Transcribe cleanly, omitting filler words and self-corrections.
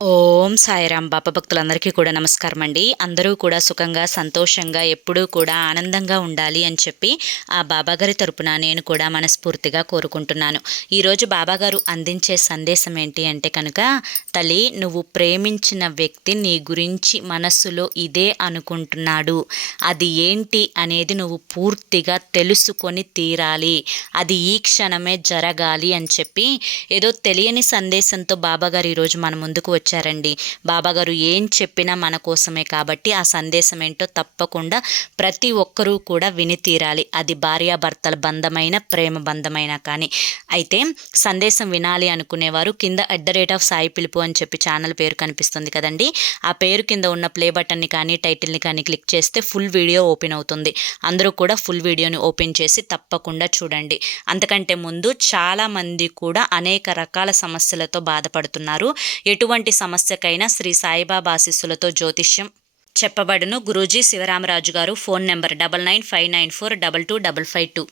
ఓం సాయిరాం బాబా భక్తులందరికీ కూడా నమస్కారం అండి. అందరూ కూడా సుఖంగా సంతోషంగా ఎప్పుడూ కూడా ఆనందంగా ఉండాలి అని చెప్పి ఆ బాబాగారి తరపున నేను కూడా మనస్ఫూర్తిగా కోరుకుంటున్నాను. ఈరోజు బాబాగారు అందించే సందేశం ఏంటి అంటే కనుక, తల్లి నువ్వు ప్రేమించిన వ్యక్తి నీ గురించి మనస్సులో ఇదే అనుకుంటున్నాడు, అది ఏంటి అనేది నువ్వు పూర్తిగా తెలుసుకొని తీరాలి, అది ఈ క్షణమే జరగాలి అని చెప్పి ఏదో తెలియని సందేశంతో బాబాగారు ఈరోజు మన ముందుకు వచ్చారండి. బాబాగారు ఏం చెప్పినా మన కోసమే కాబట్టి ఆ సందేశం ఏంటో తప్పకుండా ప్రతి ఒక్కరూ కూడా విని తీరాలి. అది భార్యాభర్తల బంధమైన ప్రేమ బంధమైన కానీ. అయితే సందేశం వినాలి అనుకునేవారు కింద @సాయి పిలుపు అని చెప్పి ఛానల్ పేరు కనిపిస్తుంది కదండి, ఆ పేరు కింద ఉన్న ప్లే బటన్ని కానీ టైటిల్ని కానీ క్లిక్ చేస్తే ఫుల్ వీడియో ఓపెన్ అవుతుంది. అందరూ కూడా ఫుల్ వీడియోని ఓపెన్ చేసి తప్పకుండా చూడండి. అంతకంటే ముందు చాలామంది కూడా అనేక రకాల సమస్యలతో బాధపడుతున్నారు. ఎటువంటి సమస్యకైనా శ్రీ సాయిబాబా ఆశీస్సులతో జ్యోతిష్యం చెప్పబడును. గురూజీ శివరామరాజు గారు. Phone number 9959422552.